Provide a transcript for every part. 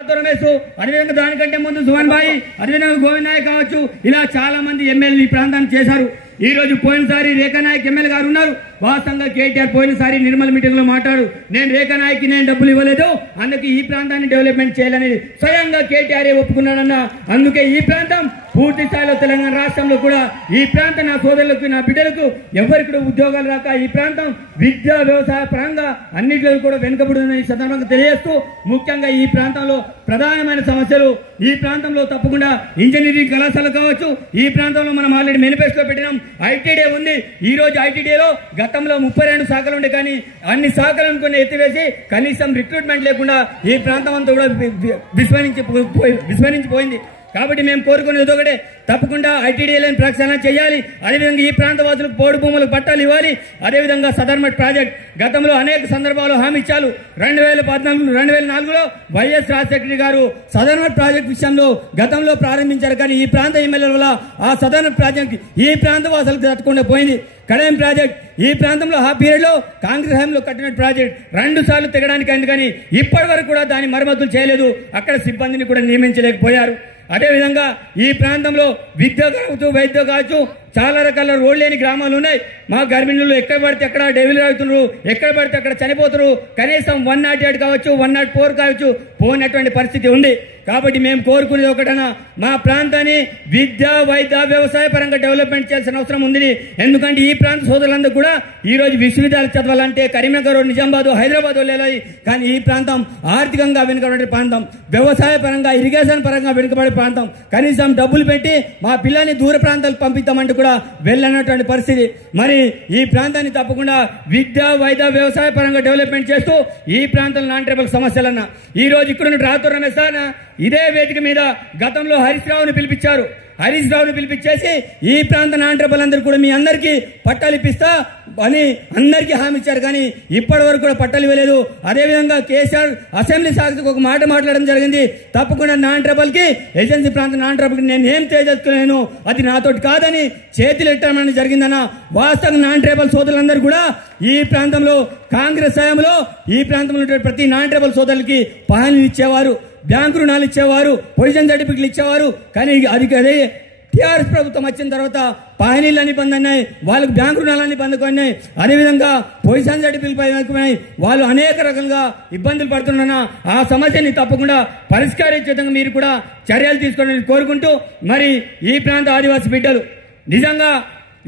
రమేష్ అదేవిధంగా దానికంటే ముందు సుమన్ భాయ్ అదేవిధంగా గోవింద్ నాయక్ కావచ్చు ఇలా చాలా మంది ఎమ్మెల్యేలు ఈ ప్రాంతాన్ని చేశారు. ఈ రోజు పోయినసారి రేఖా నాయక్ ఎమ్మెల్యే గారు ఉన్నారు. వాస్తవంగా కేటీఆర్ పోయినసారి నిర్మల్ మీటింగ్ లో మాట్లాడు నేను రేఖా నాయక్ నేను డబ్బులు ఇవ్వలేదు అందుకే ఈ ప్రాంతాన్ని డెవలప్మెంట్ చేయాలని స్వయంగా కేటీఆర్ ఒప్పుకున్నాడన్న. అందుకే ఈ ప్రాంతం పూర్తి స్థాయిలో తెలంగాణ రాష్ట్రంలో కూడా ఈ ప్రాంతం నా సోదరులకు నా బిడ్డలకు ఎవరికి ఉద్యోగాలు రాక ఈ ప్రాంతం విద్య వ్యవసాయ పరంగా అన్నింటిలో కూడా వెనుకబడుతుందని ఈ సందర్భంగా తెలియజేస్తూ ముఖ్యంగా ఈ ప్రాంతంలో ప్రధానమైన సమస్యలు ఈ ప్రాంతంలో తప్పకుండా ఇంజనీరింగ్ కళాశాల కావచ్చు. ఈ ప్రాంతంలో మనం ఆల్రెడీ మేనిఫెస్టో పెట్టినాం. ఐటీడీ ఉంది. ఈ రోజు ఐటీడీలో గతంలో 32 శాఖలు ఉండే కానీ అన్ని శాఖలను కొన్ని ఎత్తివేసి కనీసం రిక్రూట్మెంట్ లేకుండా ఈ ప్రాంతం అంతా కూడా విస్మరించిపోయింది. కాబట్టి మేము కోరుకునేది ఒకటే, తప్పకుండా ఐటీడీఎల్ని ప్రక్షాళన చేయాలి. అదేవిధంగా ఈ ప్రాంత వాసులకు పోడు భూములకు పట్టాలు ఇవ్వాలి. అదేవిధంగా సదర్మట్ ప్రాజెక్ట్ గతంలో అనేక సందర్భాల్లో హామీ ఇచ్చారు. 2014-2004లో వైఎస్ రాజశేఖర గారు సదర్మట్ ప్రాజెక్ట్ విషయంలో గతంలో ప్రారంభించారు. కానీ ఈ ప్రాంత ఎమ్మెల్యేల వల్ల ఆ సదర్మట్ ప్రాజెక్ట్ ఈ ప్రాంత వాసులకు తప్పకుండా పోయింది. కడెం ప్రాజెక్ట్ ఈ ప్రాంతంలో ఆ పీరియడ్ లో కాంగ్రెస్ హయాంలో కట్టిన ప్రాజెక్ట్ 2 సార్లు తెగడానికి అయింది కానీ ఇప్పటి వరకు కూడా దాని మరమ్మతులు చేయలేదు. అక్కడ సిబ్బందిని కూడా నియమించలేకపోయారు. అదేవిధంగా ఈ ప్రాంతంలో విద్య కావచ్చు వైద్య కావచ్చు చాలా రకాల రోడ్లు లేని గ్రామాలు ఉన్నాయి. మా గర్భిణులు ఎక్కడ పడితే అక్కడ డెలివరీ అవుతున్నారు, ఎక్కడ పడితే అక్కడ చనిపోతున్నారు. కనీసం 108 కావచ్చు 104 కావచ్చు పోయినటువంటి పరిస్థితి ఉంది. కాబట్టి మేము కోరుకునేది ఒకటనా, మా ప్రాంతాన్ని విద్య వైద్య వ్యవసాయ పరంగా డెవలప్మెంట్ చేయాల్సిన అవసరం ఉంది. ఎందుకంటే ఈ ప్రాంత సోదరులందరూ కూడా ఈ రోజు విశ్వవిద్యాలయం చదవాలంటే కరీంనగర్ నిజామాబాద్ హైదరాబాద్ వెళ్ళాలి. కానీ ఈ ప్రాంతం ఆర్థికంగా వెనుకబడే ప్రాంతం, వ్యవసాయ పరంగా ఇరిగేషన్ పరంగా వెనుకబడే ప్రాంతం. కనీసం డబ్బులు పెట్టి మా పిల్లల్ని దూర ప్రాంతాలకు పంపిస్తామంటే కూడా వెళ్ళనటువంటి పరిస్థితి. మరి ఈ ప్రాంతాన్ని తప్పకుండా విద్య వైద్య వ్యవసాయ పరంగా డెవలప్మెంట్ చేస్తూ ఈ ప్రాంతంలో నాన్ ట్రైబల్ సమస్యలన్నా ఈ రోజు ఇక్కడ రాతూర్ రమేష్ ఇదే వేదిక మీద గతంలో హరీష్ రావుని పిలిపించారు. హరీష్ రావుని పిలిపించేసి ఈ ప్రాంత నాన్ ట్రైబల్ అందరూ కూడా మీ అందరికీ పట్టాలు ఇప్పిస్తా అని అందరికీ హామీ ఇచ్చారు. కానీ ఇప్పటి వరకు కూడా పట్టాలు ఇవ్వలేదు. అదేవిధంగా కేసీఆర్ అసెంబ్లీ సాక్షికి ఒక మాట మాట్లాడడం జరిగింది, తప్పకుండా నాన్ ట్రైబల్ కి ఏజెన్సీ ప్రాంత నాన్ ట్రైబల్ కి నేను ఏం చేయదలుచుకోలేను, అది నాతోటి కాదని చేతులు ఎట్టడం జరిగిందన్న. వాస్తవంగా నాన్ ట్రైబల్ సోదరులందరూ కూడా ఈ ప్రాంతంలో కాంగ్రెస్ హయాంలో ఈ ప్రాంతంలో ప్రతి నాన్ ట్రైబల్ సోదరులకి పహానీలు ఇచ్చేవారు, బ్యాంకు రుణాలు ఇచ్చేవారు, పొజిషన్ సర్టిఫికెట్లు ఇచ్చేవారు. కానీ అదే టీఆర్ఎస్ ప్రభుత్వం వచ్చిన తర్వాత పహానీలన్నీ బంద్ అన్నాయి, వాళ్ళకు బ్యాంకు రుణాలన్నీ బందుకున్నాయి. అదేవిధంగా పొజిషన్ సర్టిఫికెట్ వాళ్ళు అనేక రకాలుగా ఇబ్బందులు పడుతున్నా ఆ సమస్యని తప్పకుండా పరిష్కరించే విధంగా మీరు కూడా చర్యలు తీసుకోవాలని కోరుకుంటూ, మరి ఈ ప్రాంత ఆదివాసీ బిడ్డలు నిజంగా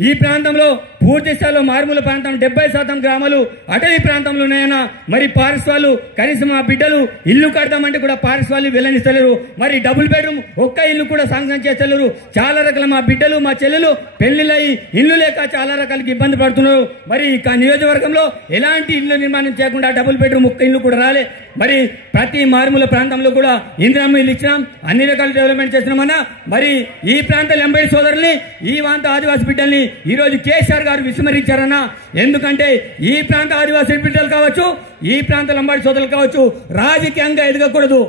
ఈ ప్రాంతంలో పూర్తి స్థాయిలో మారుమూల ప్రాంతం 70% గ్రామాలు అటవీ ప్రాంతంలో ఉన్నాయన్న. మరి పారిస్ వాళ్ళు కనీసం మా బిడ్డలు ఇల్లు కడతామంటే కూడా పారిస్ వాళ్ళు వెళ్ళనిస్తలేరు. మరి డబుల్ బెడ్రూమ్ ఒక్క ఇల్లు కూడా శాంక్షన్ చేస్తలేరు. చాలా రకాల మా బిడ్డలు మా చెల్లెలు పెళ్లిళ్ళయి ఇల్లు లేక చాలా రకాలకి ఇబ్బంది పడుతున్నారు. మరి నియోజకవర్గంలో ఎలాంటి ఇల్లు నిర్మాణం చేయకుండా డబుల్ బెడ్రూమ్ ఒక్క ఇల్లు కూడా రాలే. మరి ప్రతి మారుమూల ప్రాంతంలో కూడా ఇందిరమ్మ ఇల్లు ఇచ్చినాం, అన్ని రకాల డెవలప్మెంట్ చేసినామన్నా. మరి ఈ ప్రాంత లంబాడి సోదరుల్ని ఈ ప్రాంత ఆదివాసీ బిడ్డల్ని ఈ రోజు కేసీఆర్ గారు విస్మరించారన్నా. ఎందుకంటే ఈ ప్రాంత ఆదివాసీ బిడ్డలు కావచ్చు ఈ ప్రాంత లంబాడి సోదరులు కావచ్చు రాజకీయంగా ఎదగకూడదు.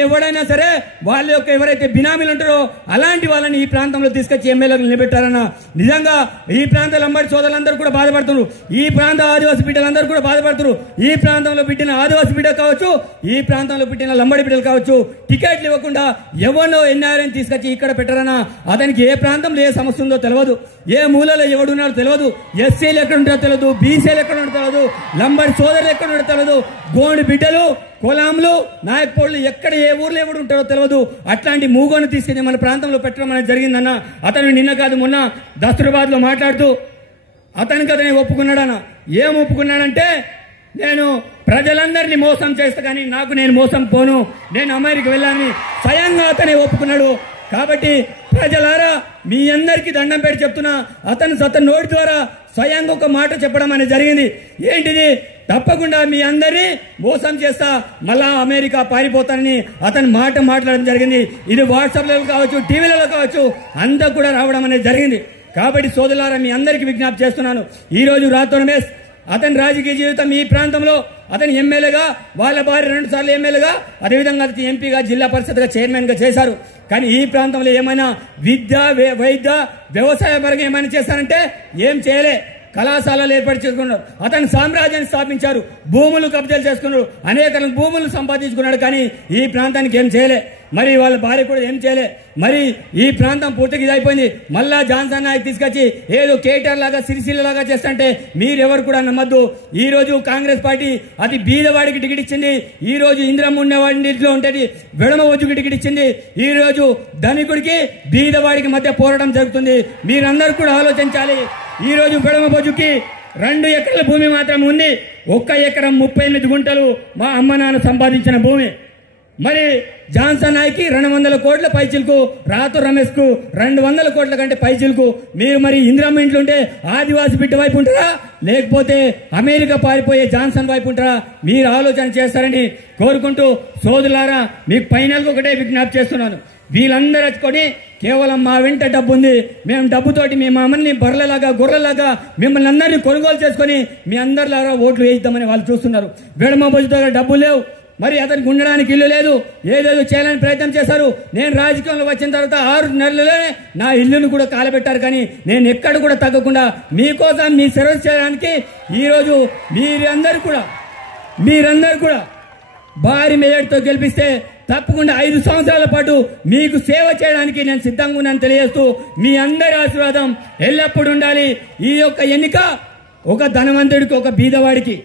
ఎవడైనా సరే వాళ్ళ యొక్క ఎవరైతే బినామీలు ఉంటారో అలాంటి వాళ్ళని ఈ ప్రాంతంలో తీసుకొచ్చి ఎమ్మెల్యేలు నిలబెట్టారన్న. నిజంగా ఈ ప్రాంత లంబాడి సోదరులందరూ కూడా బాధపడుతున్నారు, ఈ ప్రాంత ఆదివాసీ బిడ్డలందరూ కూడా బాధపడుతున్నారు. ఈ ప్రాంతంలో పుట్టిన ఆదివాసీ బిడ్డ కావచ్చు ఈ ప్రాంతంలో పుట్టిన లంబాడి బిడ్డలు కావచ్చు టికెట్లు ఇవ్వకుండా ఎవరినో ఎన్ఆర్ఐని తీసుకొచ్చి ఇక్కడ పెట్టారన్నా. అతనికి ఏ ప్రాంతంలో ఏ సమస్య ఉందో తెలియదు, ఏ మూలలో ఎవడున్నాడో తెలియదు, ఎస్సీలు ఎక్కడ ఉంటారో తెలియదు, బీసీలు ఎక్కడ ఉంటారో తెలియదు, లంబాడి సోదరులు ఎక్కడ ఉంటారో తెలియదు, గోండి బిడ్డలు కులాంలు నాయకులు ఎక్కడ ఏ ఊర్లో ఎవడు ఉంటారో తెలియదు. అట్లాంటి మూగోను తీసుకెళ్లి మన ప్రాంతంలో పెట్టడం అనేది జరిగిందన్న. అతను నిన్న కాదు మొన్న దస్తూరాబాద్ లో మాట్లాడుతూ అతనే ఒప్పుకున్నాడన్న. ఏం ఒప్పుకున్నాడంటే నేను ప్రజలందరినీ మోసం చేస్తా కానీ నాకు నేను మోసం పోను, నేను అమెరికా వెళ్ళాలని స్వయంగా అతనే ఒప్పుకున్నాడు. కాబట్టి ప్రజలారా మీ అందరికీ దండం పెట్టి చెప్తున్నా, అతని నోటి ద్వారా స్వయంగా ఒక మాట చెప్పడం అనేది జరిగింది. ఏంటిది? తప్పకుండా మీ అందరినీ మోసం చేస్తా మళ్ళా అమెరికా పారిపోతానని అతని మాట మాట్లాడడం జరిగింది. ఇది వాట్సాప్లో కావచ్చు టీవీలలో కావచ్చు అంతా కూడా రావడం అనేది జరిగింది. కాబట్టి సోదరులారా మీ అందరికీ విజ్ఞప్తి చేస్తున్నాను, ఈ రోజు రాతూర్ రమేష్ అతని రాజకీయ జీవితం ఈ ప్రాంతంలో అతని ఎమ్మెల్యేగా వాళ్ళ భార్య 2 సార్లు ఎమ్మెల్యేగా అదేవిధంగా అతని ఎంపీగా జిల్లా పరిషత్గా చైర్మన్ గా చేశారు. కానీ ఈ ప్రాంతంలో ఏమైనా విద్య వైద్య వ్యవసాయ పరంగా ఏమైనా చేశారంటే ఏం చేయలే. కళాశాలలు ఏర్పాటు చేసుకున్నారు, అతను సామ్రాజ్యాన్ని స్థాపించారు, భూములు కబ్జాలు చేసుకున్నారు, అనేక భూములు సంపాదించుకున్నాడు. కానీ ఈ ప్రాంతానికి ఏం చేయలే, మరి వాళ్ళ భార్య కూడా ఏం చేయలే. మరి ఈ ప్రాంతం పూర్తిగా ఇదైపోయింది. మళ్ళా జాన్సన్ నాయక్ తీసుకొచ్చి ఏదో కేటీఆర్ లాగా సిరిసిల్ల లాగా చేస్తుంటే మీరెవరు కూడా నమ్మద్దు. ఈ రోజు కాంగ్రెస్ పార్టీ అది బీదవాడికి టికెట్ ఇచ్చింది, ఈ రోజు ఇంద్రమ్మ ఉండేవాడింటిలో ఉంటుంది వెడమ వజ్జుకి టికెట్ ఇచ్చింది. ఈ రోజు ధనికుడికి బీదవాడికి మధ్య పోరాటం జరుగుతుంది. మీరందరూ కూడా ఆలోచించాలి. ఈ రోజు వెడమ వజ్జుకి 2 ఎకరాల భూమి మాత్రం ఉంది. 1 ఎకరం 38 గుంటలు మా అమ్మ నాన్న సంపాదించిన భూమి. మరి జాన్సన్ నాయ్కి 200 కోట్ల పైచిలకు, రాతు రమేష్ కు 200 కోట్ల కంటే పైచిలకు. మీరు మరి ఇందిరమ్మ ఇంట్లో ఉంటే ఆదివాసి బిడ్డ వైపు ఉంటారా, లేకపోతే అమెరికా పారిపోయే జాన్సన్ వైపు ఉంటారా? మీరు ఆలోచన చేస్తారని కోరుకుంటూ సోదరులారా, మీకు ఫైనల్గా ఒకటే విజ్ఞప్తి చేస్తున్నాను. వీళ్ళందరూ వచ్చుకొని కేవలం మా వెంట డబ్బు ఉంది, మేము డబ్బుతోటి మీ అమ్మని బర్రెలాగా గొర్రెలాగా మిమ్మల్ని అందరినీ కొనుగోలు చేసుకొని మీ అందరిలాగా ఓట్లు వేయిద్దామని వాళ్ళు చూస్తున్నారు. వెడమ బొజ్జు దగ్గర డబ్బు లేవు, మరి అతనికి ఉండడానికి ఇల్లు లేదు, ఏదేదో చేయాలని ప్రయత్నం చేశారు. నేను రాజకీయంలో వచ్చిన తర్వాత 6 నెలలలోనే నా ఇల్లును కూడా కాలబెట్టారు. కానీ నేను ఎక్కడ కూడా తగ్గకుండా మీకోసం మీ సర్వీస్ చేయడానికి ఈరోజు మీరందరూ కూడా భారీ మెజార్టీతో గెలిపిస్తే తప్పకుండా 5 సంవత్సరాల పాటు మీకు సేవ చేయడానికి నేను సిద్ధంగా ఉన్నాను తెలియజేస్తూ మీ అందరి ఆశీర్వాదం ఎల్లప్పుడూ ఉండాలి. ఈ యొక్క ఎన్నిక ఒక ధనవంతుడికి ఒక బీదవాడికి,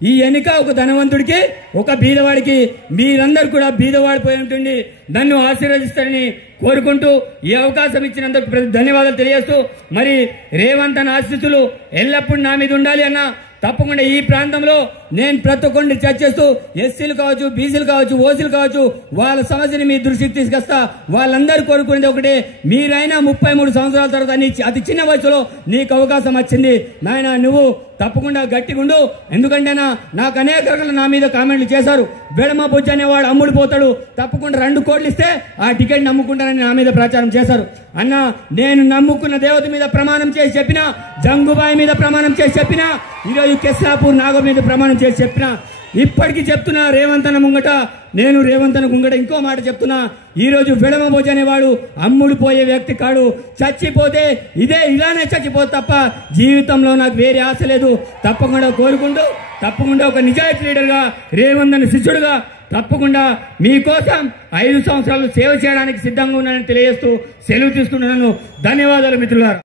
ఈ ఎన్నిక ఒక ధనవంతుడికి ఒక బీదవాడికి, మీరందరూ కూడా బీదవాడిపోయి ఉంటుంది. నన్ను ఆశీర్వదిస్తారని కోరుకుంటూ ఈ అవకాశం ఇచ్చినందుకు ధన్యవాదాలు తెలియజేస్తూ, మరి రేవంత్ అన్న ఆశీస్సులు ఎల్లప్పుడూ నా మీద ఉండాలి అన్న. తప్పకుండా ఈ ప్రాంతంలో నేను ప్రతి ఒక్కరిని చర్చిస్తూ ఎస్సీలు కావచ్చు, బీసీలు కావచ్చు, ఓసీలు కావచ్చు, వాళ్ళ సమస్యని మీ దృష్టికి తీసుకొస్తా. వాళ్ళందరూ కోరుకునేది ఒకటే, మీరైనా 33 సంవత్సరాల తర్వాత అతి చిన్న వయసులో నీకు అవకాశం వచ్చింది నాయన, నువ్వు తప్పకుండా గట్టిగా ఉండు. ఎందుకంటే నాకు అనేక రకాల నా మీద కామెంట్లు చేశారు. వెడమ బొజ్జు అనేవాడు అమ్ముడు పోతాడు, తప్పకుండా 2 కోట్లు ఇస్తే ఆ టికెట్ నమ్ముకుంటానని నా మీద ప్రచారం చేశారు. అన్న, నేను నమ్ముకున్న దేవత మీద ప్రమాణం చేసి చెప్పిన, జంగుబాయి మీద ప్రమాణం చేసి చెప్పిన, ఈరోజు కెస్లాపూర్ నాగర్ మీద ప్రమాణం చేసి చెప్పిన, ఇప్పటికీ చెప్తున్నా రేవంత్ అన్న ముంగట, నేను రేవంత్ అన్న ముంగట ఇంకో మాట చెప్తున్నా. ఈ రోజు వెడమ బొజ్జు అనేవాడు అమ్ముడు పోయే వ్యక్తి కాడు. చచ్చిపోతే ఇలానే చచ్చిపోతే తప్ప జీవితంలో నాకు వేరే ఆశ లేదు. తప్పకుండా కోరుకుంటూ, తప్పకుండా ఒక నిజాయితీ లీడర్గా, రేవంత్ అన్న శిష్యుడుగా తప్పకుండా మీకోసం 5 సంవత్సరాలు సేవ చేయడానికి సిద్ధంగా ఉన్నానని తెలియజేస్తూ సెలవు తీసుకుంటున్నాను. ధన్యవాదాలు మిత్రులారా.